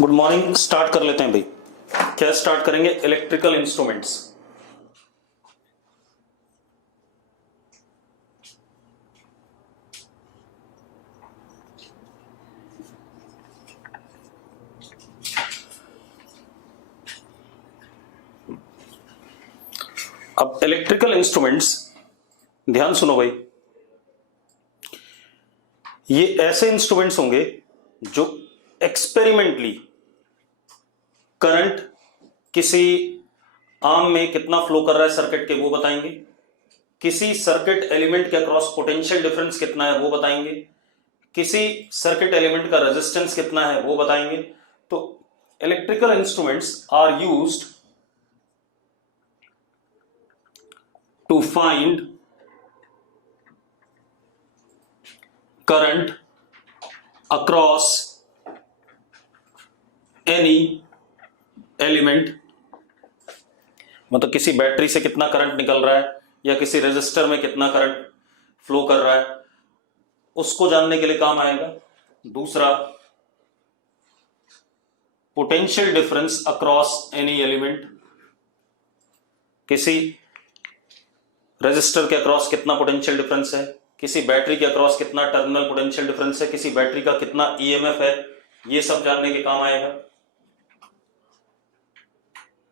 Good morning. Start कर लेते हैं भाई। क्या स्टार्ट करेंगे? Electrical instruments. अब इलेक्ट्रिकल इंस्ट्रूमेंट्स, ध्यान सुनो भाई। ये ऐसे इंस्ट्रूमेंट्स होंगे जो एक्सपेरिमेंटली करंट किसी आर्म में कितना फ्लो कर रहा है सर्किट के, वो बताएंगे। किसी सर्किट एलिमेंट के अक्रॉस पोटेंशियल डिफरेंस कितना है, वो बताएंगे। किसी सर्किट एलिमेंट का रेजिस्टेंस कितना है, वो बताएंगे। तो electrical instruments are used to find current across any element, मतलब किसी बैटरी से कितना करंट निकल रहा है या किसी रेजिस्टर में कितना करंट फ्लो कर रहा है, उसको जानने के लिए काम आएगा। दूसरा, potential difference across any element, किसी रेजिस्टर के अक्रॉस कितना पोटेंशियल डिफरेंस है, किसी बैटरी के अक्रॉस कितना टर्मिनल पोटेंशियल डिफरेंस है, किसी बैटरी का कितना ईएमएफ है, ये सब जानने के काम आएगा।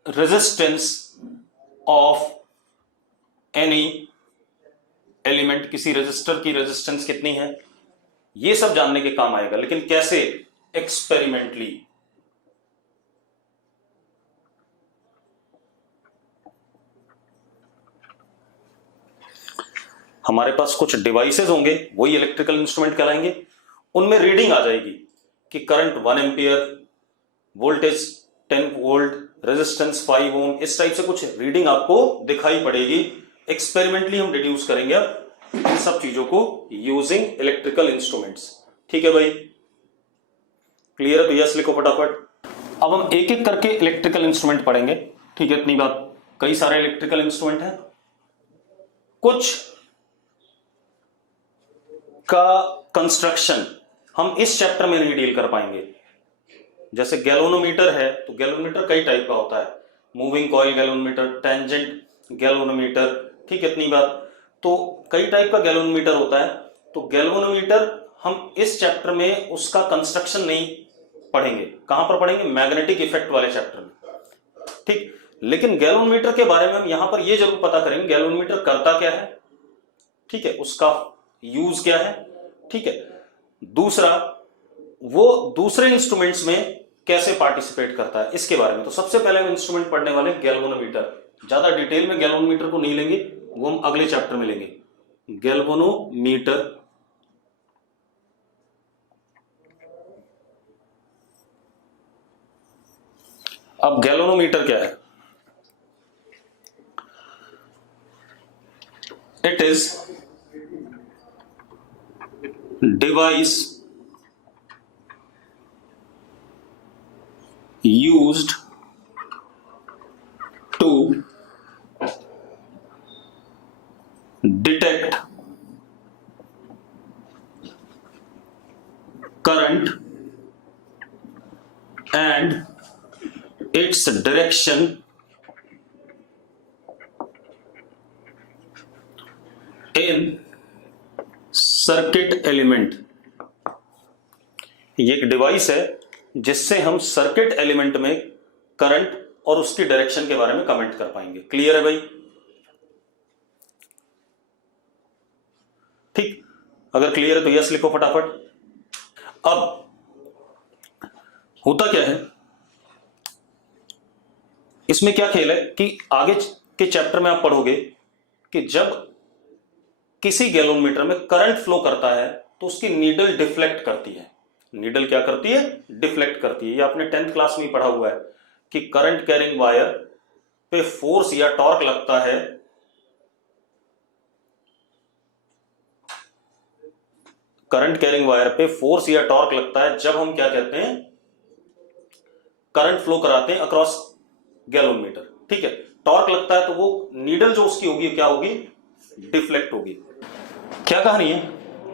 रेजिस्टेंस ऑफ एनी एलिमेंट, किसी रेजिस्टर की रेजिस्टेंस कितनी है, ये सब जानने के काम आएगा। लेकिन कैसे? एक्सपेरिमेंटली। हमारे पास कुछ डिवाइसेस होंगे, वही इलेक्ट्रिकल इंस्ट्रूमेंट कहलाएंगे। उनमें रीडिंग आ जाएगी कि current 1 ampere, voltage 10 volt, resistance 5 ओम, इस टाइप से कुछ रीडिंग आपको दिखाई पड़ेगी। एक्सपेरिमेंटली हम डिड्यूस करेंगे इन सब चीजों को यूजिंग इलेक्ट्रिकल इंस्ट्रूमेंट्स। ठीक है भाई, क्लियर है? तो यस लिखो फटाफट। अब हम एक एक करके इलेक्ट्रिकल इंस्ट्रूमेंट पढ़ेंगे। ठीक है, इतनी बात। कई सारे इलेक्ट्रिकल इंस्ट्रूमेंट हैं, कुछ का कंस्ट्रक्शन हम इस चैप्टर में नहीं डील कर पाएंगे। जैसे गैल्वेनोमीटर है, तो गैल्वेनोमीटर कई टाइप का होता है। Moving coil galvanometer, tangent galvanometer, ठीक है, इतनी बात। तो कई टाइप का गैल्वेनोमीटर होता है। तो गैल्वेनोमीटर हम इस चैप्टर में उसका कंस्ट्रक्शन नहीं पढ़ेंगे। कहां पर पढ़ेंगे? मैग्नेटिक इफेक्ट वाले चैप्टर में। ठीक, लेकिन गैल्वेनोमीटर के बारे में हम यहां पर यह जरूर पता करेंगे गैल्वेनोमीटर करता क्या है, ठीक है, उसका यूज क्या है, ठीक है। दूसरा, वो दूसरे इंस्ट्रूमेंट्स में कैसे पार्टिसिपेट करता है, इसके बारे में। तो सबसे पहले हम इंस्ट्रूमेंट पढ़ने वाले गैल्वेनोमीटर। ज्यादा डिटेल में गैल्वेनोमीटर को नहीं लेंगे, वो हम अगले चैप्टर में लेंगे। गैल्वेनोमीटर अब गैल्वेनोमीटर क्या है? It is device used to detect current and its direction in circuit element. ये एक डिवाइस है जिससे हम सर्किट एलिमेंट में करंट और उसकी डायरेक्शन के बारे में कमेंट कर पाएंगे। क्लियर है भाई? ठीक, अगर क्लियर है तो यस लिखो फटाफट। अब होता क्या है इसमें, क्या खेल है कि आगे के चैप्टर में आप पढ़ोगे कि जब किसी गैल्वेनोमीटर में करंट फ्लो करता है तो उसकी नीडल डिफ्लेक्ट करती है। नीडल क्या करती है? डिफ्लेक्ट करती है। ये आपने 10th क्लास में ही पढ़ा हुआ है कि करंट कैरिंग वायर पे फोर्स या टॉर्क लगता है, करंट कैरिंग वायर पे फोर्स या टॉर्क लगता है जब हम क्या कहते हैं, करंट फ्लो कराते हैं अक्रॉस गैल्वेनोमीटर। ठीक है, टॉर्क लगता है तो वो नीडल जो उसकी होगी क्या होगी? डिफ्लेक्ट होगी। क्या कहानी है?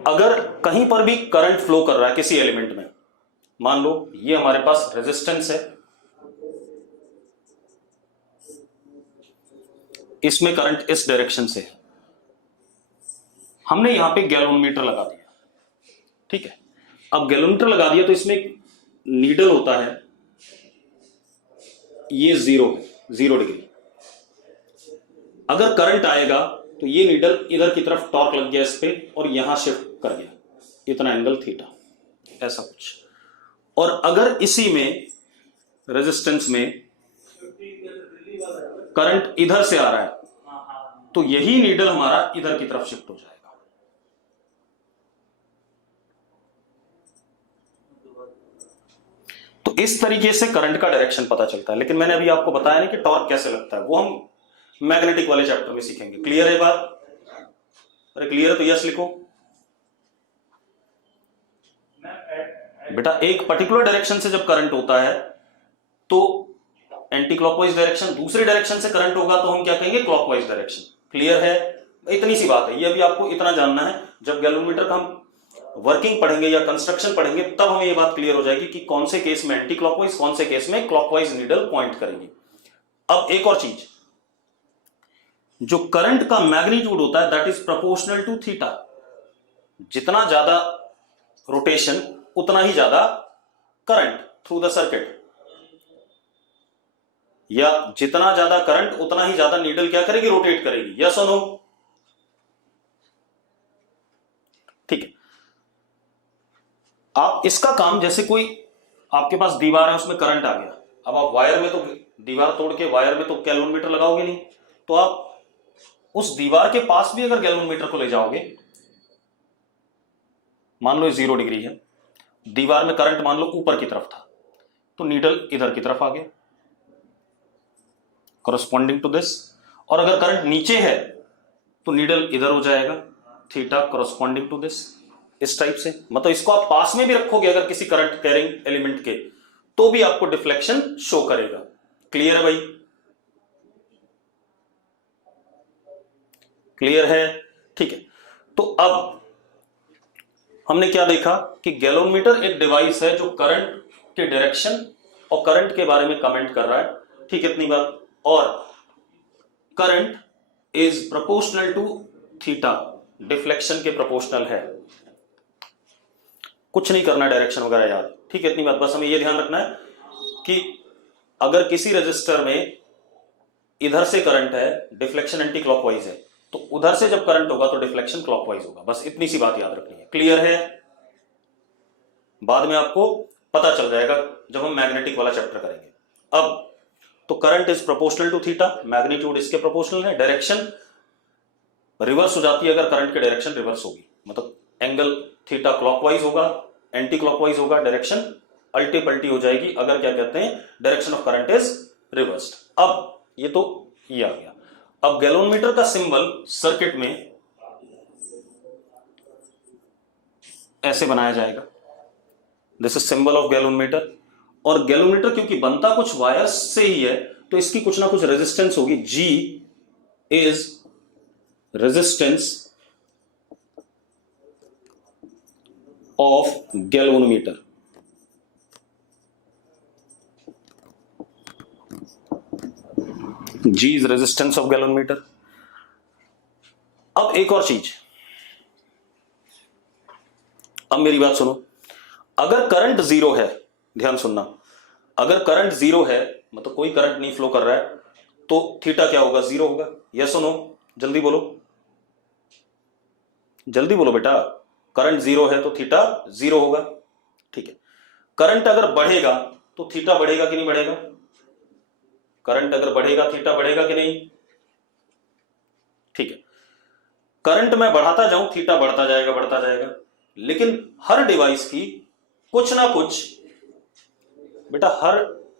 अगर कहीं पर भी करंट फ्लो कर रहा है किसी एलिमेंट में, मान लो ये हमारे पास रेजिस्टेंस है, इसमें करंट इस डायरेक्शन से है, हमने यहां पे गैलोमीटर लगा दिया, ठीक है। अब गैलोमीटर लगा दिया तो इसमें एक नीडल होता है, ये 0 डिग्री। अगर करंट आएगा तो ये नीडल इधर की तरफ टॉर्क लग गया इस पे और यहां शिफ्ट कर गया, इतना एंगल थीटा, ऐसा कुछ। और अगर इसी में रेजिस्टेंस में करंट इधर से आ रहा है तो यही नीडल हमारा इधर की तरफ शिफ्ट हो जाएगा। तो इस तरीके से करंट का डायरेक्शन पता चलता है। लेकिन मैंने अभी आपको बताया नहीं कि टॉर्क कैसे लगता है, वो हम मैग्नेटिक वाले चैप्टर में सीखेंगे। क्लियर है बात? अरे क्लियर है तो यस लिखो बेटा। एक पर्टिकुलर डायरेक्शन से जब करंट होता है तो एंटी क्लॉकवाइज डायरेक्शन, दूसरे डायरेक्शन से करंट होगा तो हम क्या कहेंगे? Clockwise direction. क्लियर है? इतनी सी बात है, ये अभी आपको इतना जानना है। जब गैलोमीटर का हम वर्किंग पढ़ेंगे या कंस्ट्रक्शन पढ़ेंगे तब हमें ये बात क्लियर हो जाएगी कि कौन से केस में एंटी क्लॉकवाइज, कौन से केस में क्लॉकवाइज नीडल पॉइंट करेगी। अब एक और चीज, जो करंट का मैग्नीट्यूड होता है that is proportional to theta. जितना ज्यादा रोटेशन उतना ही ज्यादा करंट थ्रू द सर्किट, या जितना ज्यादा करंट उतना ही ज्यादा नीडल क्या करेगी? रोटेट करेगी। यस और नो? ठीक है। आप इसका काम, जैसे कोई आपके पास दीवार है उसमें करंट आ गया, अब आप वायर में तो दीवार तोड़ के वायर में तो गैलोमीटर लगाओगे नहीं, तो आप उस दीवार के पास भी अगर गैलोमीटर को ले जाओगे, मान लो 0 डिग्री है, दीवार में करंट मान लो ऊपर की तरफ था तो नीडल इधर की तरफ आ गया करस्पॉन्डिंग टू दिस। और अगर करंट नीचे है तो नीडल इधर हो जाएगा, थीटा करस्पॉन्डिंग टू दिस। इस टाइप से, मतलब इसको आप पास में भी रखोगे अगर किसी करंट कैरिंग एलिमेंट के, तो भी आपको डिफ्लेक्शन शो करेगा। क्लियर है भाई? क्लियर है? ठीक है। तो अब हमने क्या देखा कि गैलोमीटर एक डिवाइस है जो करंट के डायरेक्शन और करंट के बारे में कमेंट कर रहा है, ठीक है, इतनी बात। और current is proportional to theta, deflection के प्रोपोर्शनल है। कुछ नहीं करना डायरेक्शन वगैरह याद, ठीक है, इतनी बात। बस हमें यह ध्यान रखना है कि अगर किसी रजिस्टर में इधर से करंट है, डिफ्लेक्शन एंटी क्लॉकवाइज है, तो उधर से जब करंट होगा तो डिफ्लेक्शन क्लॉकवाइज होगा। बस इतनी सी बात याद रखनी है। क्लियर है? बाद में आपको पता चल जाएगा जब हम मैग्नेटिक वाला चैप्टर करेंगे। अब तो current is proportional to theta, magnitude इसके प्रोपोर्शनल है, डायरेक्शन रिवर्स हो जाती है अगर करंट की डायरेक्शन रिवर्स होगी, मतलब एंगल थीटा क्लॉकवाइज होगा, एंटी क्लॉकवाइज होगा, डायरेक्शन अल्टी पल्टी हो जाएगी अगर क्या कहते हैं direction of current is reversed. अब ये तो ये आ गया। अब गैलोमीटर का सिंबल सर्किट में ऐसे बनाया जाएगा, this is symbol of galvanometer. और गैलोमीटर क्योंकि बनता कुछ वायर्स से ही है तो इसकी कुछ ना कुछ रेजिस्टेंस होगी। G is resistance of galvanometer. G is resistance of galvanometer. अब एक और चीज, अब मेरी बात सुनो। अगर करंट 0 है, ध्यान सुनना, अगर करंट 0 है मतलब कोई करंट नहीं फ्लो कर रहा है तो थीटा क्या होगा? 0 होगा। यस और नो? जल्दी बोलो, जल्दी बोलो बेटा। करंट 0 है तो थीटा 0 होगा, ठीक है। करंट अगर बढ़ेगा तो थीटा बढ़ेगा कि नहीं बढ़ेगा? करंट अगर बढ़ेगा थीटा बढ़ेगा कि नहीं? ठीक है। करंट मैं बढ़ाता जाऊं थीटा बढ़ता जाएगा, बढ़ता जाएगा। लेकिन हर डिवाइस की कुछ ना कुछ बेटा, हर,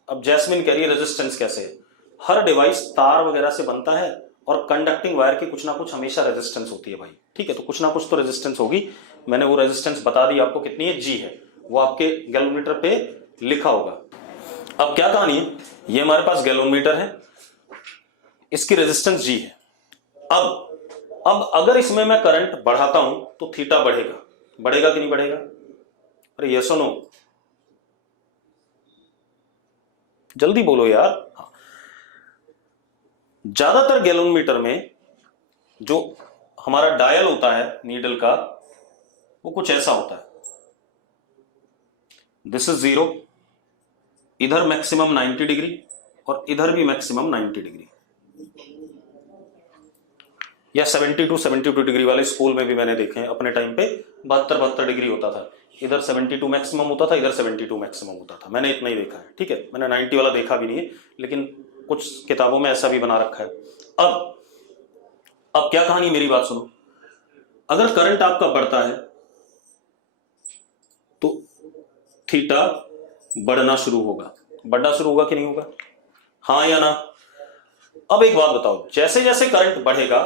अब जैस्मिन कह रही है रेजिस्टेंस कैसे है, हर डिवाइस तार वगैरह से बनता है और कंडक्टिंग वायर की कुछ ना कुछ हमेशा रेजिस्टेंस होती है भाई, ठीक है। तो कुछ ना कुछ तो रेजिस्टेंस होगी। मैंने वो रेजिस्टेंस बता दी आपको, कितनी है? G है, वो आपके गैलोमीटर पे लिखा होगा। अब क्या कहानी है, ये हमारे पास गैलोमीटर है, इसकी रेजिस्टेंस G है। अब अगर इसमें मैं करंट बढ़ाता हूं तो थीटा बढ़ेगा, बढ़ेगा कि नहीं बढ़ेगा? अरे यस और नो? जल्दी बोलो यार। हाँ। ज्यादातर गैलोमीटर में जो हमारा डायल होता है नीडल का वो कुछ ऐसा होता है, दिस इज 0, इधर मैक्सिमम 90 डिग्री और इधर भी मैक्सिमम 90 डिग्री, या 72 डिग्री वाले स्कूल में भी मैंने देखे हैं अपने टाइम पे 72 डिग्री होता था, इधर 72 मैक्सिमम होता था, इधर 72 मैक्सिमम होता था। मैंने इतना ही देखा है, ठीक है, मैंने 90 वाला देखा भी नहीं है, लेकिन कुछ किताबों में ऐसा भी बना रखा है। अब क्या कहानी, मेरी बात सुनो। अगर करंट आपका बढ़ता है तो थीटा बढ़ना शुरू होगा, बढ़ना शुरू होगा कि नहीं होगा, हाँ या ना? अब एक बात बताओ, जैसे जैसे करंट बढ़ेगा,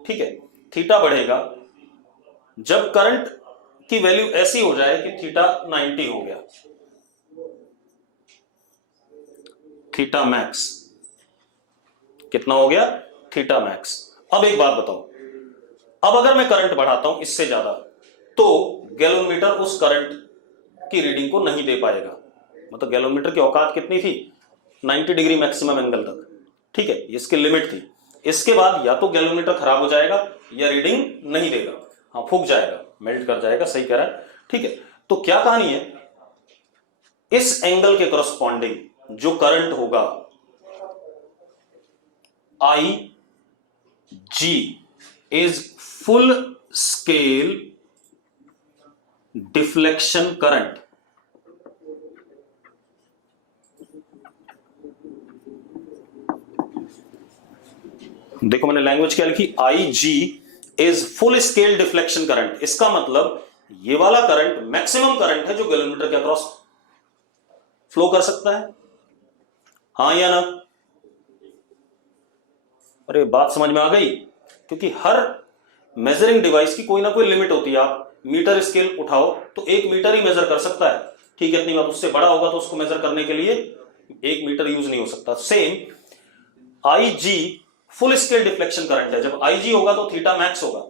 ठीक है, थीटा बढ़ेगा, जब करंट की वैल्यू ऐसी हो जाए कि थीटा 90 हो गया, थीटा मैक्स कितना हो गया, थीटा मैक्स। अब एक बात बताओ, अब अगर मैं करंट बढ़ाता हूं इससे ज्यादा तो गैलोमीटर उस करंट की रीडिंग को नहीं दे पाएगा। मतलब गैलोमीटर की औकात कितनी थी, 90 डिग्री मैक्सिमम एंगल तक, ठीक है, इसकी लिमिट थी। इसके बाद या तो गैलोमीटर खराब हो जाएगा या रीडिंग नहीं देगा, हाँ फूक जाएगा, मेल्ट कर जाएगा, सही कह रहा है, ठीक है। तो क्या कहानी है, इस एंगल के करस्पॉन्डिंग जो करंट होगा I G is full scale deflection current. देखो मैंने लैंग्वेज क्या लिखी, I G is full scale deflection current. इसका मतलब ये वाला करंट मैक्सिमम करंट है जो गैलोमीटर के अक्रॉस फ्लो कर सकता है, हाँ या ना? अरे बात समझ में आ गई? क्योंकि हर मेजरिंग डिवाइस की कोई ना कोई लिमिट होती है। आप मीटर स्केल उठाओ तो 1 मीटर ही मेजर कर सकता है, ठीक है, इतनी बात। उससे बड़ा होगा तो उसको मेजर करने के लिए 1 मीटर यूज नहीं हो सकता। सेम आई जी फुल स्केल डिफ्लेक्शन करंट है, जब आई जी होगा तो थीटा मैक्स होगा,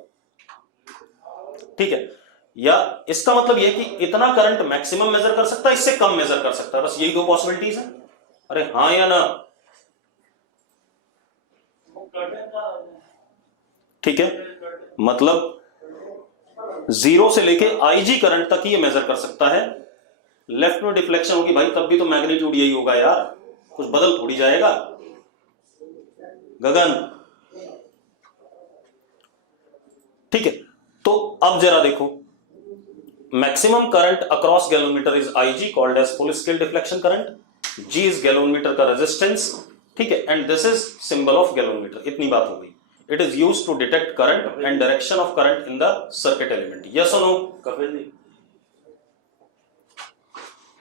ठीक है। या इसका मतलब यह कि इतना करंट मैक्सिमम मेजर कर सकता है, इससे कम मेजर कर सकता है, बस यही दो पॉसिबिलिटीज है। अरे हाँ या ना? ठीक है, मतलब 0 से लेके आईजी करंट तक ही ये मेजर कर सकता है। लेफ्ट में डिफ्लेक्शन होगी भाई, तब भी तो मैग्नीट्यूड यही होगा यार, कुछ बदल थोड़ी जाएगा गगन, ठीक है। तो अब जरा देखो, maximum current across galvanometer is IG called as full scale deflection current, G is galvanometer का रेजिस्टेंस, ठीक है, and this is symbol of galvanometer. इतनी बात हो गई। It is used to detect current and direction of current in the circuit element. Yes और no?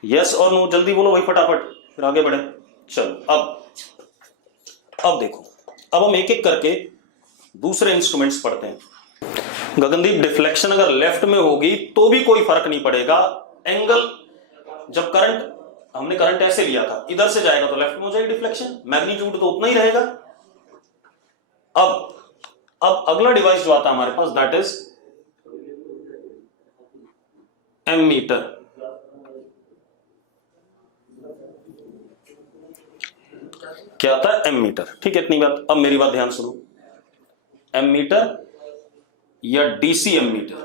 Yes और no, जल्दी बोलो भाई फटाफट, फिर आगे बढ़े। चलो अब देखो, अब हम एक एक करके दूसरे इंस्ट्रूमेंट्स पढ़ते हैं। गगनदीप, डिफ्लेक्शन अगर लेफ्ट में होगी तो भी कोई फर्क नहीं पड़ेगा, एंगल जब करंट, हमने करंट ऐसे लिया था, इधर से जाएगा तो लेफ्ट में हो जाएगी डिफ्लेक्शन, मैग्नीट्यूड तो उतना ही रहेगा। अब अगला डिवाइस जो आता है हमारे पास, दैट इज एमीटर। क्या आता है? एमीटर, ठीक है, इतनी बात। अब मेरी बात ध्यान सुनो, एमीटर या डीसी एमीटर,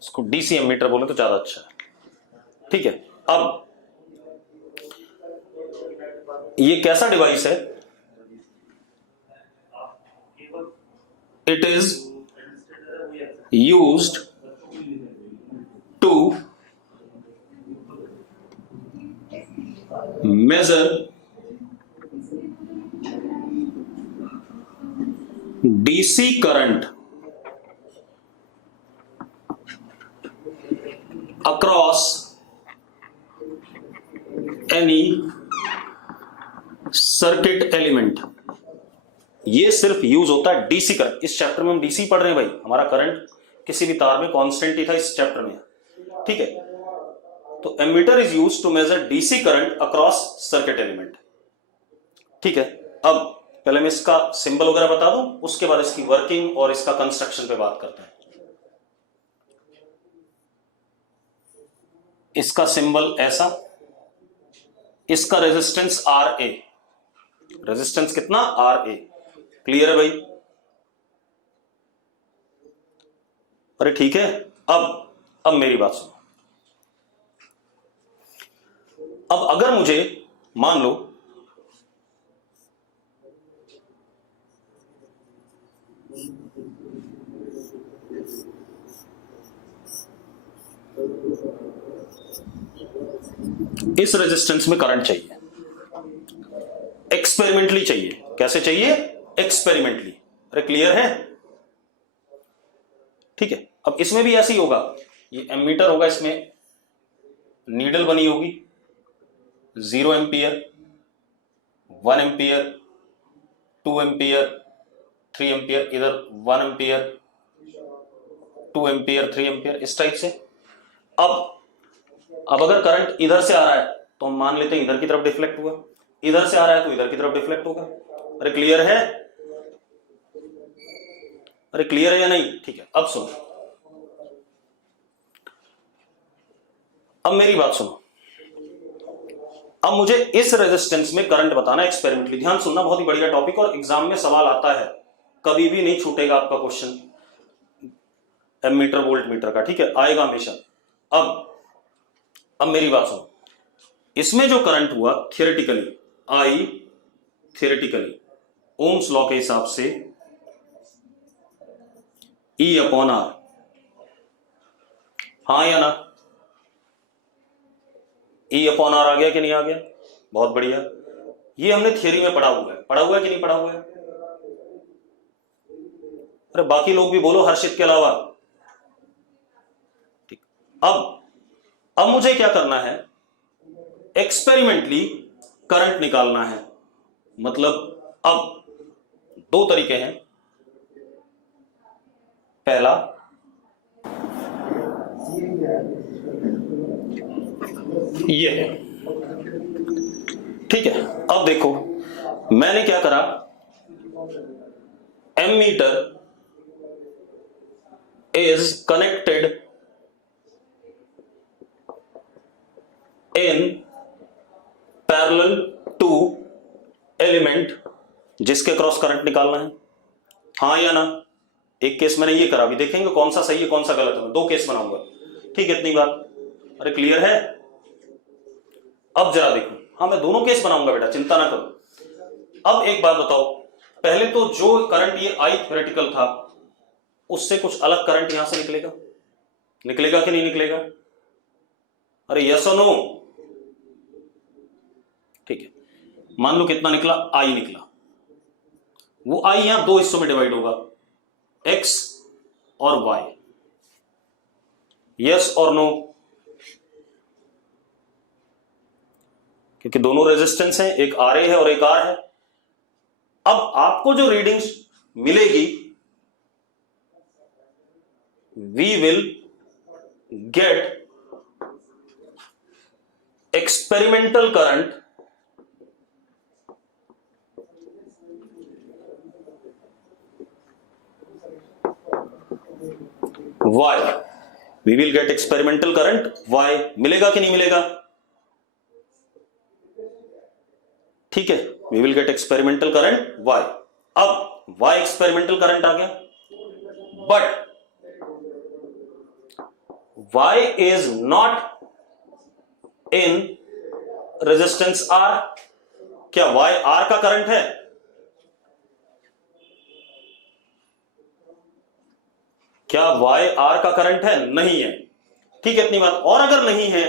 इसको डीसी एमीटर बोले तो ज्यादा अच्छा है, ठीक है। अब ये कैसा डिवाइस है? It is used to measure DC current across any circuit element। ये सिर्फ यूज होता है डीसी करंट। इस चैप्टर में हम डीसी पढ़ रहे हैं भाई, हमारा करंट किसी भी तार में कांस्टेंट ही था इस चैप्टर में, ठीक है। तो ammeter is used to measure DC current across circuit element, ठीक है। अब पहले मैं इसका सिंबल वगैरह बता दूं, उसके बाद इसकी वर्किंग और इसका कंस्ट्रक्शन पे बात करते हैं। इसका सिंबल ऐसा, इसका रेजिस्टेंस आर ए, रेजिस्टेंस कितना आर ए, क्लियर है भाई? अरे ठीक है। अब मेरी बात सुनो। अब अगर मुझे मान लो इस रेजिस्टेंस में करंट चाहिए, एक्सपेरिमेंटली चाहिए। कैसे चाहिए? एक्सपेरिमेंटली। अरे क्लियर है? ठीक है। अब इसमें भी ऐसे ही होगा, ये एमीटर होगा, इसमें नीडल बनी होगी, 0 एम्पियर, 1 एम्पियर, 2 एम्पियर, 3 एम्पियर, इधर 1 एम्पियर, 2 एम्पियर, 3 एम्पियर, इस टाइप से। अब अगर करंट इधर से आ रहा है तो हम मान लेते हैं इधर की तरफ डिफ्लेक्ट हुआ, इधर से आ रहा है तो इधर की तरफ डिफ्लेक्ट होगा। अरे क्लियर है? अरे क्लियर है या नहीं? ठीक है। अब सुनो, अब मेरी बात सुनो। अब मुझे इस रेजिस्टेंस में करंट बताना एक्सपेरिमेंटली। ध्यान सुनना, बहुत ही बढ़िया टॉपिक और एग्जाम में सवाल आता है, कभी भी नहीं छूटेगा आपका क्वेश्चन एमीटर वोल्ट मीटर का, ठीक है? आएगा हमेशा। अब मेरी बात सुनो, इसमें जो करंट हुआ थियोरेटिकली, आई थियोरेटिकली ओम्स लॉ के हिसाब से E अपॉन आर, हाँ या ना? E अपॉन आर आ गया कि नहीं आ गया? बहुत बढ़िया। ये हमने थियरी में पढ़ा हुआ है, पढ़ा हुआ है कि नहीं पढ़ा हुआ है? अरे बाकी लोग भी बोलो हर्षित के अलावा। ठीक। अब मुझे क्या करना है? एक्सपेरिमेंटली करंट निकालना है। मतलब अब दो तरीके हैं। पहला, ये है, ठीक है? अब देखो मैंने क्या करा, ammeter is connected in parallel to element जिसके क्रॉस करंट निकालना है, हाँ या ना? एक केस मैंने ये करा, अभी देखेंगे कौन सा सही है कौन सा गलत है, मैं दो केस बनाऊंगा, ठीक है? इतनी बात। अरे क्लियर है? अब जरा देखो, हाँ मैं दोनों केस बनाऊंगा बेटा, चिंता ना करो। अब एक बात बताओ, पहले तो जो करंट ये आई थ्योरेटिकल था उससे कुछ अलग करंट यहां से निकलेगा, निकलेगा कि नहीं निकलेगा? अरे यस और नो? ठीक है। मान लो कितना निकला? आई निकला। वो आई यहां दो हिस्सों में डिवाइड होगा, एक्स और वाई। यस और नो? क्योंकि दोनों रेजिस्टेंस हैं, एक आर ए है और एक आर है। अब आपको जो रीडिंग्स मिलेगी, we will get experimental current y, we will get experimental current y। मिलेगा कि नहीं मिलेगा? ठीक है, we will get experimental current y। अब y experimental current आ गया, but y is not in resistance R। क्या y R का करंट है? क्या y R का करंट है? नहीं है। ठीक है, इतनी बात। और अगर नहीं है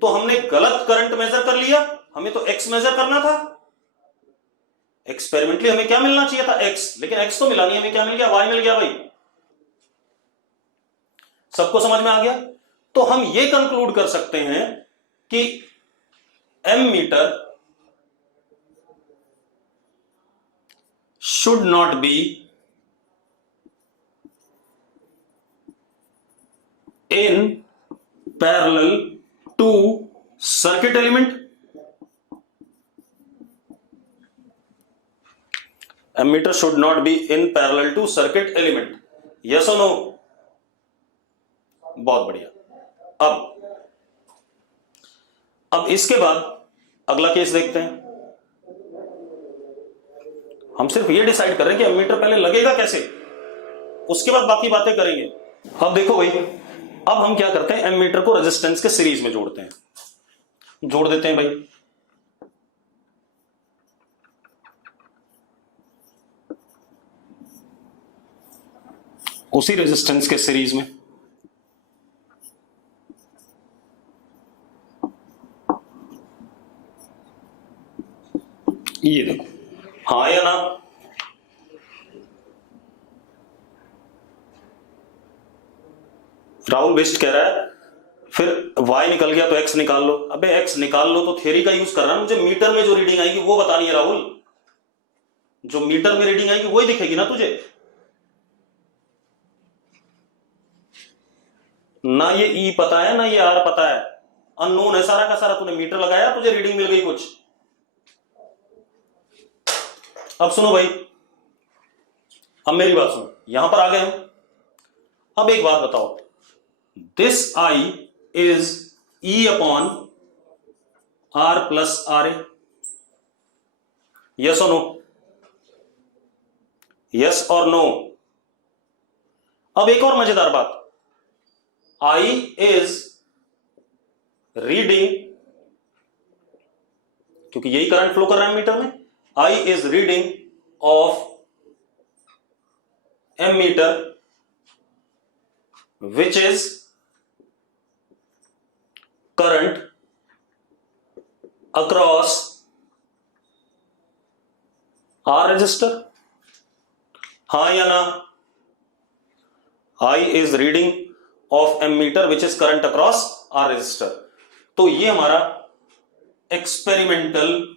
तो हमने गलत करंट मेजर कर लिया, हमें तो x मेजर करना था। एक्सपेरिमेंटली हमें क्या मिलना चाहिए था? x, लेकिन x तो मिला नहीं, हमें क्या मिल गया? y मिल गया भाई। सबको समझ में आ गया? तो हम ये कंक्लूड कर सकते हैं कि ammeter should not be in parallel to circuit element. Ammeter should not be in parallel to circuit element. Yes और नो? बहुत बढ़िया। अब इसके बाद अगला केस देखते हैं। हम सिर्फ ये डिसाइड कर रहे हैं कि एमीटर पहले लगेगा कैसे, उसके बाद बाकी बातें करेंगे। अब देखो भाई, अब हम क्या करते हैं, एमीटर को रेजिस्टेंस के सीरीज में जोड़ते हैं। जोड़ देते हैं भाई। उसी रेजिस्टेंस के सीरीज में। ये देखो, हाँ या ना? राहुल बेस्ट कह रहा है फिर y निकल गया तो x निकाल लो। अबे x निकाल लो तो थ्योरी का यूज कर रहा है, मुझे मीटर में जो रीडिंग आएगी वो बतानी है राहुल। जो मीटर में रीडिंग आएगी वही दिखेगी ना तुझे। ना ये e पता है ना ये r पता है, अननोन है सारा का सारा। तूने मीटर लगाया, तुझे रीडिंग मिल गई कुछ। अब सुनो भाई, अब मेरी बात सुनो, यहां पर आ गए हम। अब एक बात बताओ, this I is E upon R plus RA, yes or no? Yes or no? अब एक और मजेदार बात, I is रीडिंग, क्योंकि यही करंट फ्लो कर रहा है मीटर में, I is reading of ammeter which is current across R resistor, हाँ या ना? I is reading of ammeter which is current across R resistor। तो ये हमारा एक्सपेरिमेंटल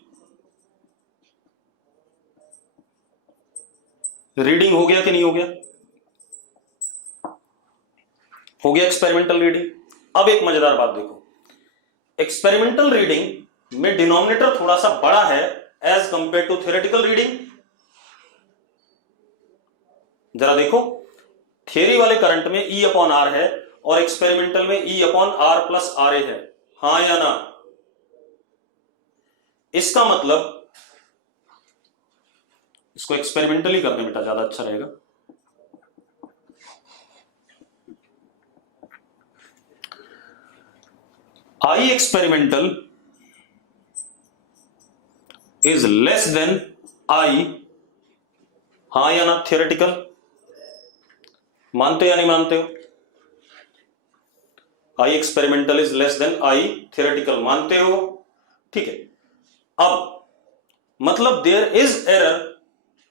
रीडिंग हो गया कि नहीं हो गया? हो गया एक्सपेरिमेंटल रीडिंग। अब एक मजेदार बात देखो, एक्सपेरिमेंटल रीडिंग में डिनोमिनेटर थोड़ा सा बड़ा है as compare to theoretical reading. जरा देखो, थियरी वाले करंट में E अपॉन आर है और एक्सपेरिमेंटल में E upon R plus R A है, हाँ या ना? इसका मतलब इसको एक्सपेरिमेंटल ही करने बेटा, ज्यादा अच्छा रहेगा। I experimental is less than I, हाँ या ना? थियोरेटिकल मानते हो या नहीं मानते हो? I experimental is less than I theoretical, मानते हो? ठीक है। अब मतलब there is error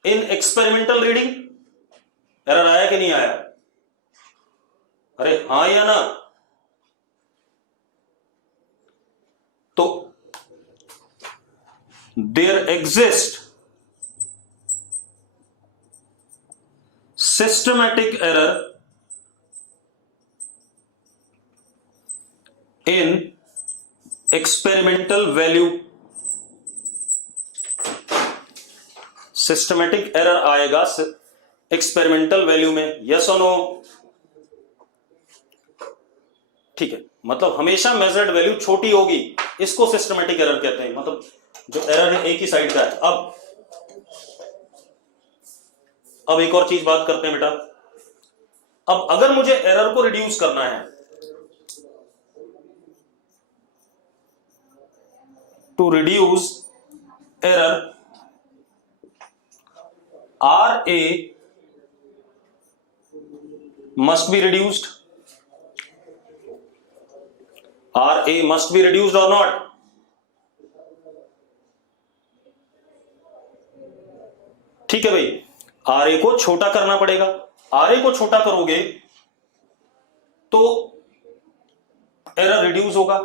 in experimental reading, error आया कि नहीं आया? अरे हाँ या ना? तो there exist systematic error in experimental value, systematic error आएगा एक्सपेरिमेंटल वैल्यू में, यस और नो? ठीक है, मतलब हमेशा मेजर्ड वैल्यू छोटी होगी, इसको सिस्टमैटिक एरर कहते हैं। मतलब जो एरर है एक ही साइड का है। अब एक और चीज बात करते हैं बेटा। अब अगर मुझे एरर को रिड्यूस करना है, to reduce error, RA must be reduced, RA must be reduced or not? ठीक है भाई, RA को छोटा करना पड़ेगा। RA को छोटा करोगे तो एरर रिड्यूस होगा।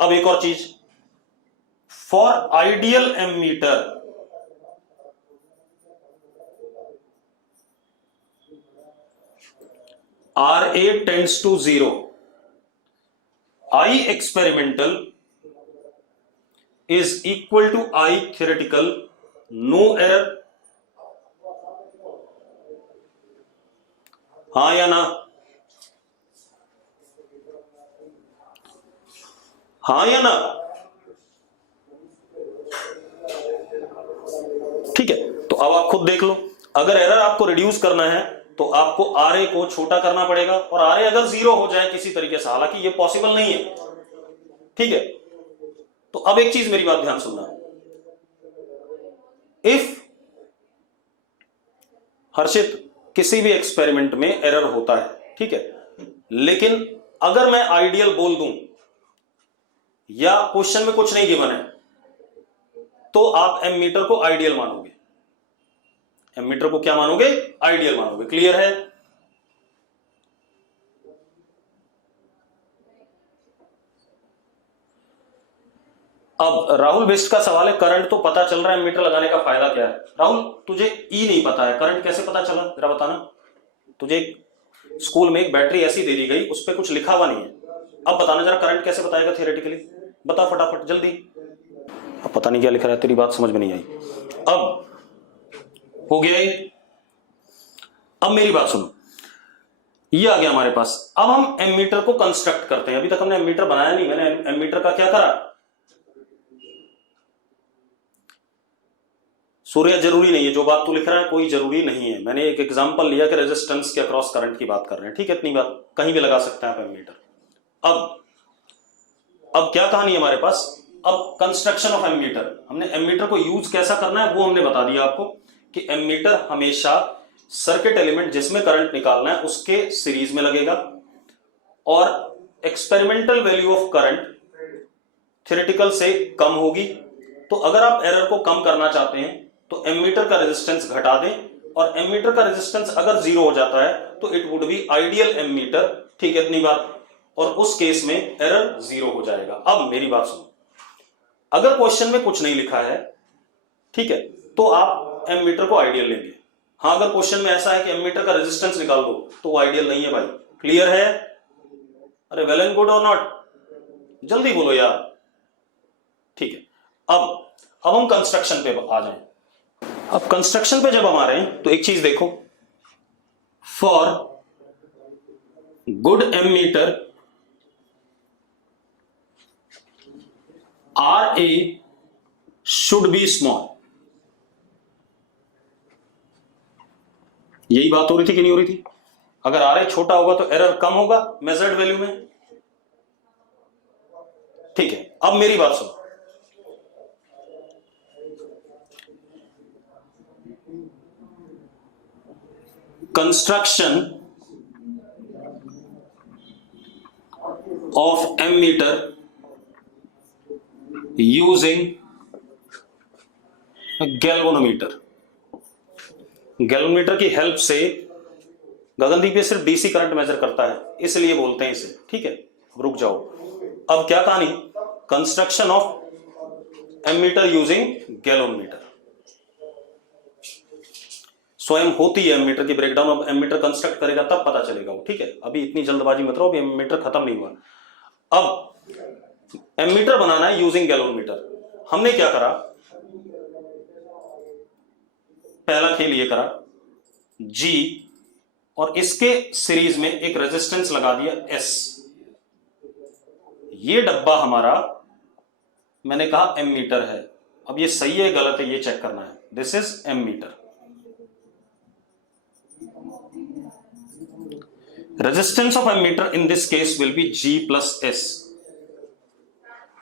अब एक और चीज, for ideal ammeter RA tends to 0, I experimental is equal to I theoretical, no error, हाँ या ना? हाँ या ना? खुद देख लो, अगर एरर आपको रिड्यूस करना है तो आपको आरए को छोटा करना पड़ेगा, और आरए अगर 0 हो जाए किसी तरीके से, हालांकि ये पॉसिबल नहीं है, ठीक है। तो अब एक चीज मेरी बात ध्यान सुनना, इफ हर्षित किसी भी एक्सपेरिमेंट में एरर होता है, ठीक है, लेकिन अगर मैं आइडियल बोल दूं या क्वेश्चन में कुछ नहीं गिवन है, तो आप एमीटर को आइडियल मानोगे। एमीटर को क्या मानोगे? आइडियल मानोगे। क्लियर है? अब राहुल बेस्ट का सवाल है, करंट तो पता चल रहा है, एमीटर लगाने का फायदा क्या है? राहुल तुझे ई नहीं पता है, करंट कैसे पता चला जरा बताना। तुझे स्कूल में एक बैटरी ऐसी दे दी गई, उस पर कुछ लिखा हुआ नहीं है, अब बताना जरा करंट कैसे बताएगा थियोरेटिकली, बता फटाफट जल्दी। अब पता नहीं क्या लिख रहा है, तेरी बात समझ में नहीं आई। अब हो गया ये। अब मेरी बात सुनो, ये आ गया हमारे पास। अब हम एमीटर को कंस्ट्रक्ट करते हैं। अभी तक हमने एमीटर बनाया नहीं, मैंने एमीटर का क्या करा? सूर्य जरूरी नहीं है, जो बात तू लिख रहा है कोई जरूरी नहीं है। मैंने एक एग्जांपल लिया कि रेजिस्टेंस के अक्रॉस करंट की बात कर रहे हैं, ठीक है, इतनी बात कहीं भी लगा सकते हैं आप एमीटर। अब क्या कहानी है हमारे पास? अब कंस्ट्रक्शन ऑफ एमीटर, हमने एमीटर को यूज कैसा करना है वो हमने बता दिया आपको, कि एमीटर हमेशा सर्किट एलिमेंट जिसमें करंट निकालना है उसके सीरीज में लगेगा, और experimental value of current theoretical से कम होगी। तो अगर आप एरर को कम करना चाहते हैं तो एमीटर का रेजिस्टेंस घटा दें, और एमीटर का रेजिस्टेंस अगर 0 हो जाता है तो it would be ideal ammeter, ठीक है, इतनी बात। और उस केस में एरर 0 हो जाएगा। अब मेरी बात सुनो, अगर क्वेश्चन में कुछ नहीं लिखा है, ठीक है, तो आप एमीटर को आइडियल लेंगे। हाँ, अगर क्वेश्चन में ऐसा है कि एमीटर का रेजिस्टेंस निकाल दो, तो वो आइडियल नहीं है भाई। क्लियर है? अरे वेल एंड गुड और नॉट, जल्दी बोलो यार, ठीक है। अब हम कंस्ट्रक्शन पे आ जाएं। अब कंस्ट्रक्शन पे जब हम आ रहे हैं तो एक चीज देखो, for good ammeter R A should be small. यही बात हो रही थी कि नहीं हो रही थी? अगर आर ए छोटा होगा तो एरर कम होगा मेजर्ड वैल्यू में, ठीक है। अब मेरी बात सुनो, construction of ammeter using galvanometer. Galvanometer की हेल्प से गगनदीप ये सिर्फ डीसी करंट मेजर करता है, इसलिए बोलते हैं इसे, ठीक है। रुक जाओ, अब क्या कहानी? Construction of ammeter using galvanometer. स्वयं होती है एमीटर की ब्रेकडाउन, अब एमीटर कंस्ट्रक्ट करेगा तब पता चलेगा वो, ठीक है। अभी इतनी जल्दबाजी मत रहो, अभी एमीटर खत्म नहीं हुआ। अब एमीटर बनाना है यूजिंग गैल्वेनोमीटर। हमने क्या करा? पहला खेल ये करा, G और इसके सीरीज में एक रेजिस्टेंस लगा दिया S। ये डब्बा हमारा, मैंने कहा एमीटर है। अब ये सही है गलत है ये चेक करना है। This is ammeter. Resistance of ammeter in this case will be G plus S।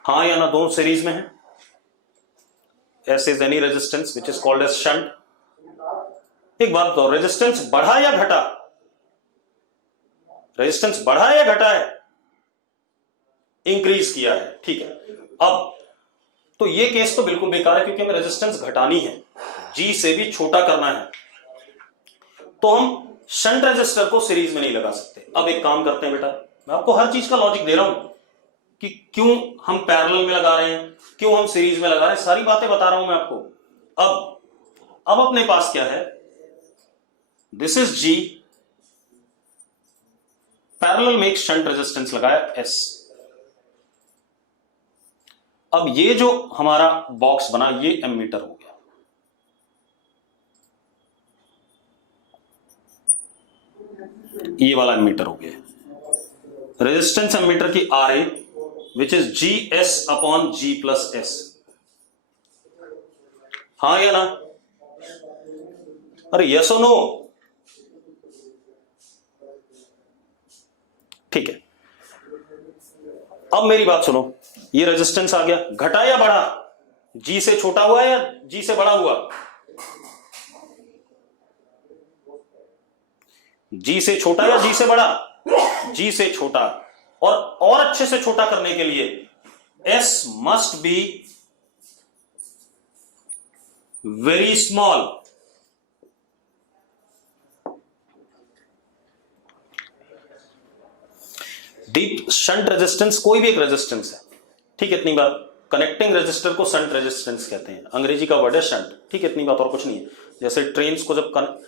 हाँ या ना, दोनों सीरीज में है। S is any resistance which is called as shunt. एक बात बताओ, रेजिस्टेंस बढ़ा या घटा? रेजिस्टेंस बढ़ा या घटा है? इंक्रीज किया है, ठीक है। अब तो ये केस तो बिल्कुल बेकार है, क्योंकि हमें रेजिस्टेंस घटानी है, G से भी छोटा करना है, तो हम शंट रेजिस्टर को सीरीज में नहीं लगा सकते। अब एक काम करते हैं बेटा, मैं आपको हर चीज का लॉजिक दे रहा हूं कि क्यों हम पैरेलल में लगा रहे हैं, क्यों हम सीरीज में लगा रहे हैं, सारी बातें बता रहा हूं मैं आपको। अब अपने पास क्या है? दिस इज G, पैरेलल में एक शंट रेजिस्टेंस लगाया S। अब ये जो हमारा बॉक्स बना ये एमीटर हो गया। ये वाला एमीटर हो गया। रेजिस्टेंस एमीटर की RA which is GS upon G plus S। हाँ या ना? अरे यस और नो? ठीक है, अब मेरी बात सुनो, ये रेजिस्टेंस आ गया, घटा या बढ़ा? जी से छोटा हुआ या जी से बड़ा हुआ? जी से छोटा या जी से बड़ा? जी से छोटा। और अच्छे से छोटा करने के लिए S must be very small. Deep shunt resistance कोई भी एक रेजिस्टेंस है, ठीक है, इतनी बात। कनेक्टिंग रेजिस्टर को शंट रेजिस्टेंस कहते हैं, अंग्रेजी का वर्ड है शंट, ठीक है, इतनी बात, और कुछ नहीं है। जैसे ट्रेन्स को जब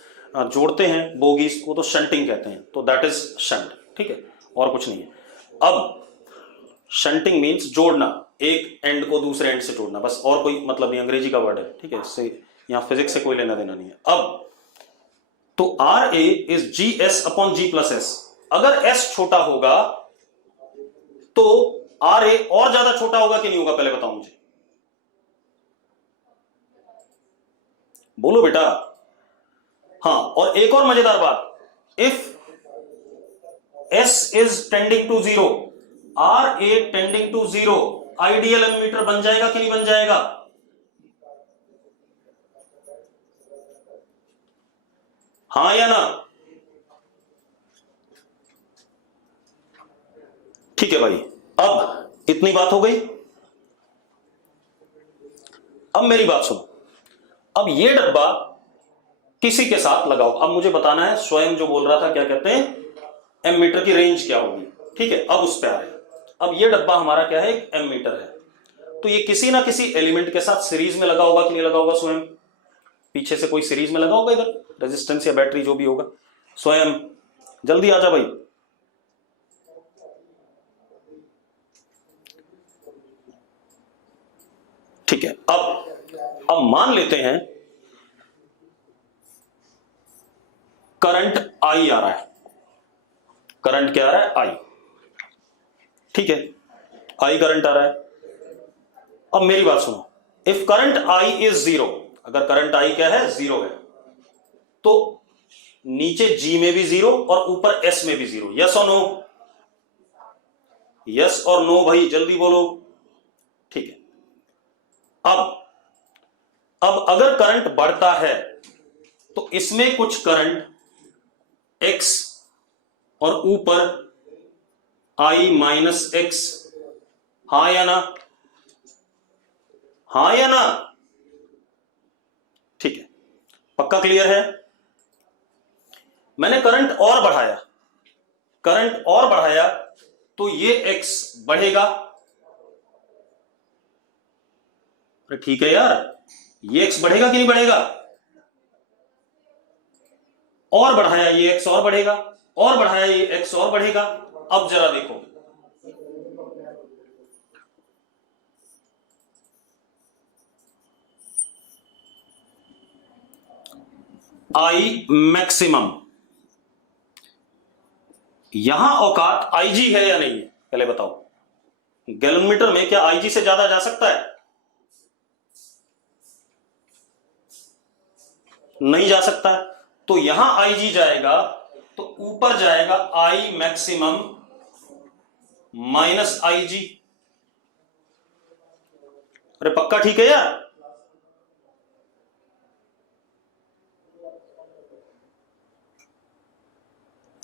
जोड़ते हैं बोगीज को तो शंटिंग कहते हैं, तो दैट इज शंट, ठीक है, और कुछ नहीं है। अब शंटिंग मीन्स जोड़ना, एक एंड को दूसरे एंड से जोड़ना, बस, और कोई मतलब नहीं, अंग्रेजी का वर्ड है, ठीक है, इससे यहां फिजिक्स से कोई लेना देना नहीं है। अब तो R A is G S upon G plus S. अगर एस छोटा होगा तो आर ए और ज्यादा छोटा होगा कि नहीं होगा, पहले बताओ मुझे, बोलो बेटा। हाँ, और एक और मजेदार बात, if S is tending to zero, R A tending to zero, ideal ammeter बन जाएगा कि नहीं बन जाएगा? हाँ या ना? ठीक है भाई, अब इतनी बात हो गई। अब मेरी बात सुनो, अब ये डब्बा किसी के साथ लगाओ। अब मुझे बताना है, स्वयं जो बोल रहा था क्या कहते हैं, एमीटर की रेंज क्या होगी, ठीक है, अब उस पर आ रहे हैं। अब ये डब्बा हमारा क्या है, एक एमीटर है, तो ये किसी ना किसी एलिमेंट के साथ सीरीज में लगा होगा कि नहीं लगा होगा? स्वयं पीछे से कोई सीरीज में लगा होगा, इधर रेजिस्टेंस या बैटरी जो भी होगा। स्वयं जल्दी आ जा भाई। ठीक है, अब मान लेते हैं करंट आई आ रहा है। करंट क्या आ रहा है? आई, ठीक है, आई करंट आ रहा है। अब मेरी बात सुनो, if current I is zero, अगर करंट आई क्या है, जीरो है, तो नीचे जी में भी जीरो और ऊपर एस में भी जीरो। यस और नो? यस और नो भाई, जल्दी बोलो। ठीक है, अब अगर करंट बढ़ता है तो इसमें कुछ करंट एक्स और ऊपर आई माइनस एक्स, हां या ना? हां या ना? ठीक है, पक्का क्लियर है? मैंने करंट और बढ़ाया, करंट और बढ़ाया तो ये एक्स बढ़ेगा। ठीक है यार, ये एक्स बढ़ेगा कि नहीं बढ़ेगा? और बढ़ाया ये एक्स और बढ़ेगा, और बढ़ाया ये एक्स और बढ़ेगा। अब जरा देखो, आई मैक्सिमम, यहां औकात आईजी है या नहीं है, पहले बताओ। गैलोमीटर में क्या आईजी से ज्यादा जा सकता है? नहीं जा सकता है, तो यहां आईजी जाएगा तो ऊपर जाएगा आई मैक्सिमम माइनस आईजी। अरे पक्का ठीक है यार?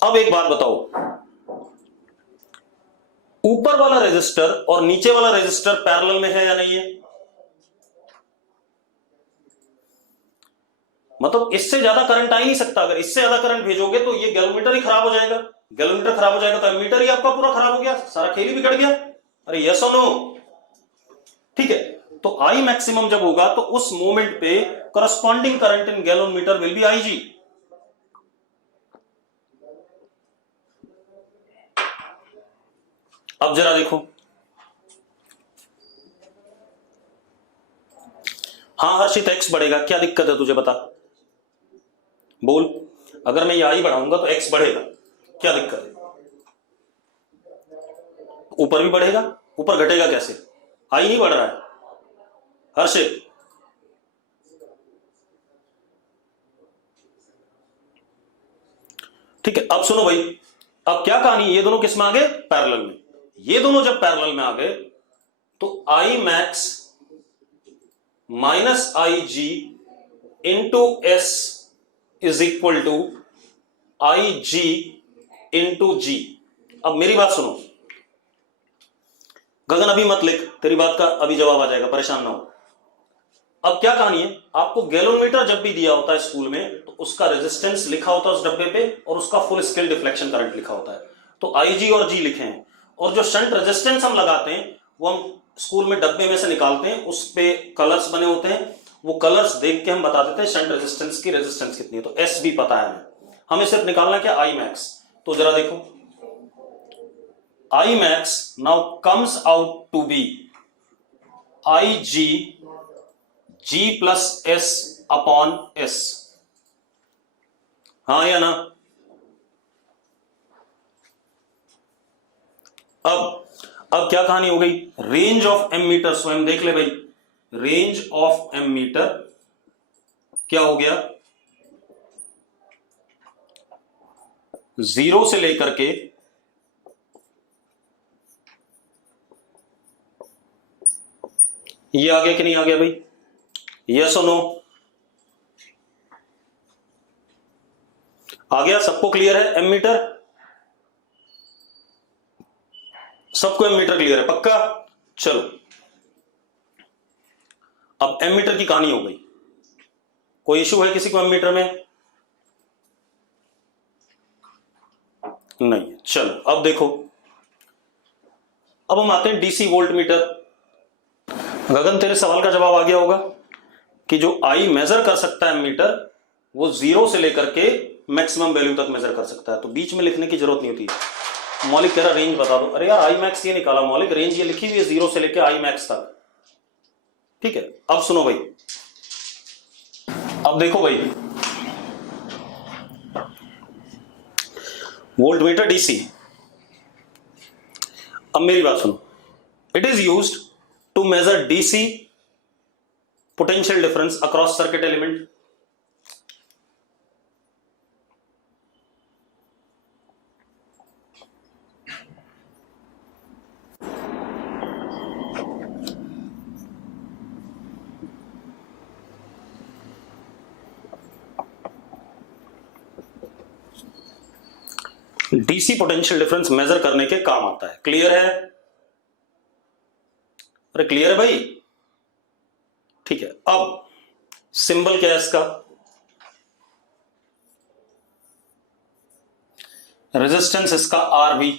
अब एक बात बताओ, ऊपर वाला रेजिस्टर और नीचे वाला रेजिस्टर पैरेलल में है या नहीं है? मतलब इससे ज्यादा करंट आ ही नहीं सकता। अगर इससे ज्यादा करंट भेजोगे तो ये गैलोमीटर ही खराब हो जाएगा। गैलोमीटर खराब हो जाएगा तो एमीटर ही आपका पूरा खराब हो गया, सारा खेल ही बिगड़ गया। अरे यस और नो? ठीक है, तो आई मैक्सिमम जब होगा तो उस मोमेंट पे corresponding current in galvanometer will be I G. अब जरा देखो, हाँ हर्षित, एक्स बढ़ेगा, क्या दिक्कत है तुझे, बता, बोल। अगर मैं ये आई बढ़ाऊंगा तो एक्स बढ़ेगा, क्या दिक्कत है? ऊपर भी बढ़ेगा, ऊपर घटेगा कैसे? आई नहीं बढ़ रहा है हर्षित। ठीक है, अब सुनो भाई, अब क्या कहानी, ये दोनों किस में आ गए, पैरेलल में। ये दोनों जब पैरेलल में आ गए तो I max minus I G into S is equal to I G into G. अब मेरी बात सुनो गगन, अभी मत लिख, तेरी बात का अभी जवाब आ जाएगा, परेशान ना हो। अब क्या कहानी है, आपको गैलोमीटर जब भी दिया होता है स्कूल में तो उसका रेजिस्टेंस लिखा होता है उस डब्बे पे और उसका फुल स्केल डिफ्लेक्शन करंट लिखा होता है। तो आई जी और जी लिखे हैं, और जो शंट रेजिस्टेंस हम लगाते हैं वो हम स्कूल में डब्बे में से निकालते हैं, उस पे कलर्स बने होते हैं, वो कलर्स देख के हम बता देते हैं शंट रेजिस्टेंस की रेजिस्टेंस कितनी है। तो एस भी पता है हमें सिर्फ निकालना क्या, आई मैक्स। तो जरा देखो, I max now comes out to be I G G plus S upon S, हाँ या ना। अब क्या कहानी हो गई, रेंज ऑफ एम मीटर, स्वयं देख ले भाई, रेंज ऑफ एम मीटर क्या हो गया, 0 से लेकर के ये आ गया कि नहीं आ गया भाई, यस और नो, आ गया, सबको क्लियर है एम मीटर, सबको एम मीटर क्लियर है पक्का। चलो अब एम मीटर की कहानी हो गई, कोई इशू है किसी को एम मीटर में, नहीं। चलो अब देखो, अब हम आते हैं डीसी वोल्ट मीटर। गगन तेरे सवाल का जवाब आ गया होगा कि जो आई मेजर कर सकता है एम मीटर वो 0 से लेकर के मैक्सिमम वैल्यू तक मेजर कर सकता है, तो बीच में लिखने की जरूरत नहीं होती। मौलिक कह रहा रेंज बता दो, अरे यार आई मैक्स ये निकाला, मौलिक रेंज ये लिखी हुई है 0 से लेकर आई मैक्स तक, ठीक है। अब सुनो भाई, अब देखो भाई, वोल्ट मीटर डीसी, अब मेरी बात सुनो, it is used to measure DC potential difference across circuit element. DC potential difference measure करने के काम आता है, क्लियर है, अरे क्लियर है भाई, ठीक है। अब सिंबल क्या है इसका, रेजिस्टेंस इसका आरवी,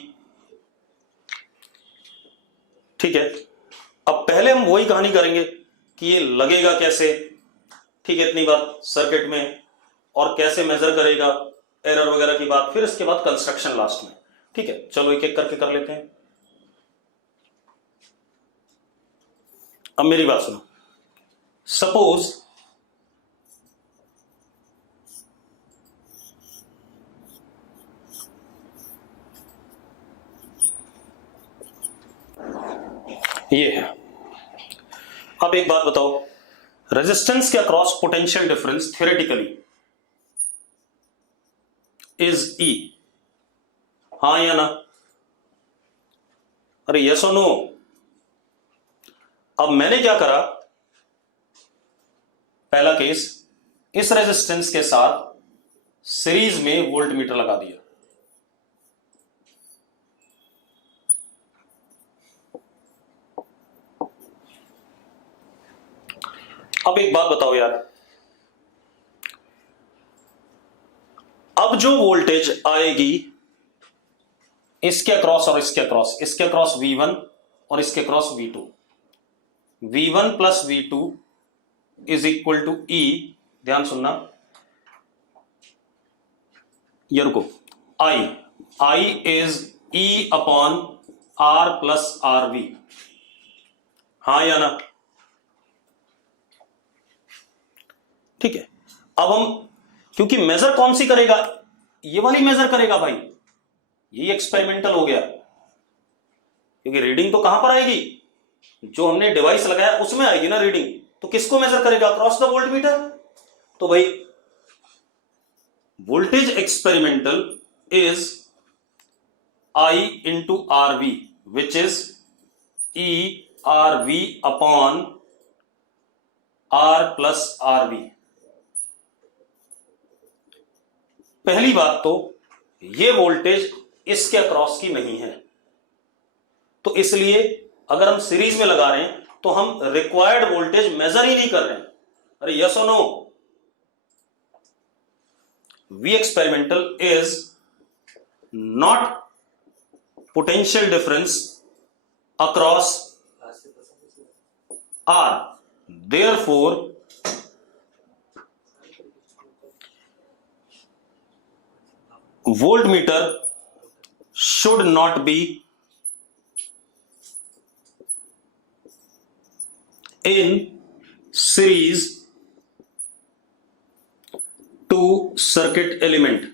ठीक है। अब पहले हम वही कहानी करेंगे कि ये लगेगा कैसे, ठीक है, इतनी बात सर्किट में, और कैसे मेजर करेगा, एरर वगैरह की बात, फिर इसके बाद कंस्ट्रक्शन लास्ट में, ठीक है। चलो एक एक करके कर लेते हैं। अब मेरी बात सुनो, सपोज ये है, अब एक बात बताओ, रेजिस्टेंस के across potential difference theoretically is E, हाँ या ना, अरे यस और नो। अब मैंने क्या करा, पहला केस, इस रेजिस्टेंस के साथ सीरीज में वोल्ट मीटर लगा दिया, अब एक बात बताओ यार, अब जो वोल्टेज आएगी इसके अक्रॉस और इसके अक्रॉस, इसके अक्रॉस V1 और इसके across V2, V1 plus V2 is equal to E, ध्यान सुनना, ये रुको, I is E upon R plus RV, हाँ या ना, ठीक है। अब हम, क्योंकि मेजर कौन सी करेगा, ये वाली मेजर करेगा भाई, ये एक्सपेरिमेंटल हो गया, क्योंकि रीडिंग तो कहां पर आएगी, जो हमने डिवाइस लगाया उसमें आएगी ना रीडिंग, तो किसको मेजर करेगा, अक्रॉस द वोल्ट मीटर। तो भाई voltage experimental is I into RV, which is ERV upon R plus RV। पहली बात तो ये वोल्टेज इसके अक्रॉस की नहीं है, तो इसलिए अगर हम सीरीज में लगा रहे हैं तो हम रिक्वायर्ड वोल्टेज मेजर ही नहीं कर रहे हैं। अरे यस और no? V experimental is not potential difference across R, therefore voltmeter should not be in series to circuit element।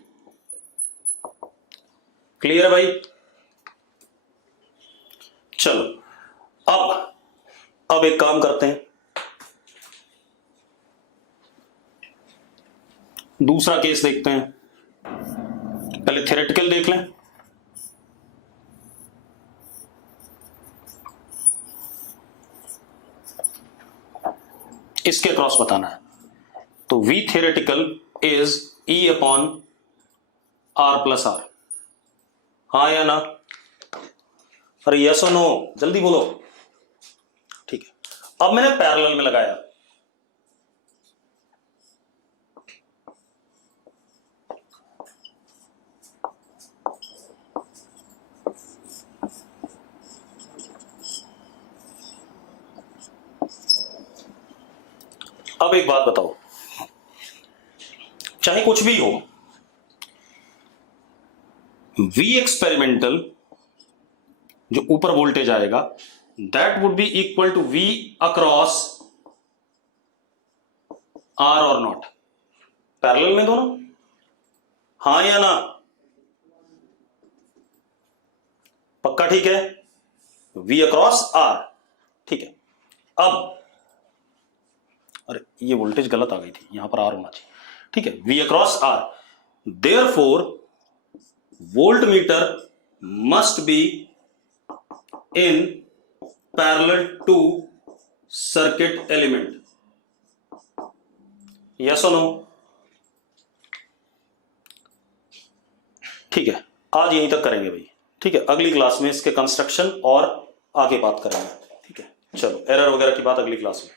Clear है भाई? चलो अब एक काम करते हैं, दूसरा केस देखते हैं। पहले थ्योरेटिकल देख लें। इसके क्रॉस बताना है, तो V theoretical is E upon R plus R। हाँ या ना? अरे यस और नो? जल्दी बोलो। ठीक है, अब मैंने पैरेलल में लगाया। अब एक बात बताओ, चाहे कुछ भी हो, V एक्सपेरिमेंटल जो ऊपर वोल्टेज आएगा that would be equal to V across R और नॉट। पैरेलल में दोनों, हाँ या ना? पक्का ठीक है? V across R। ठीक है, अब अरे ये वोल्टेज गलत आ गई थी, यहां पर R होना चाहिए। ठीक है, V across R, therefore voltmeter must be in parallel to circuit element. Yes और नो? ठीक है, आज यहीं तक करेंगे भाई। ठीक है, अगली क्लास में इसके कंस्ट्रक्शन और आगे बात करेंगे। ठीक है, चलो एरर वगैरह की बात अगली क्लास में।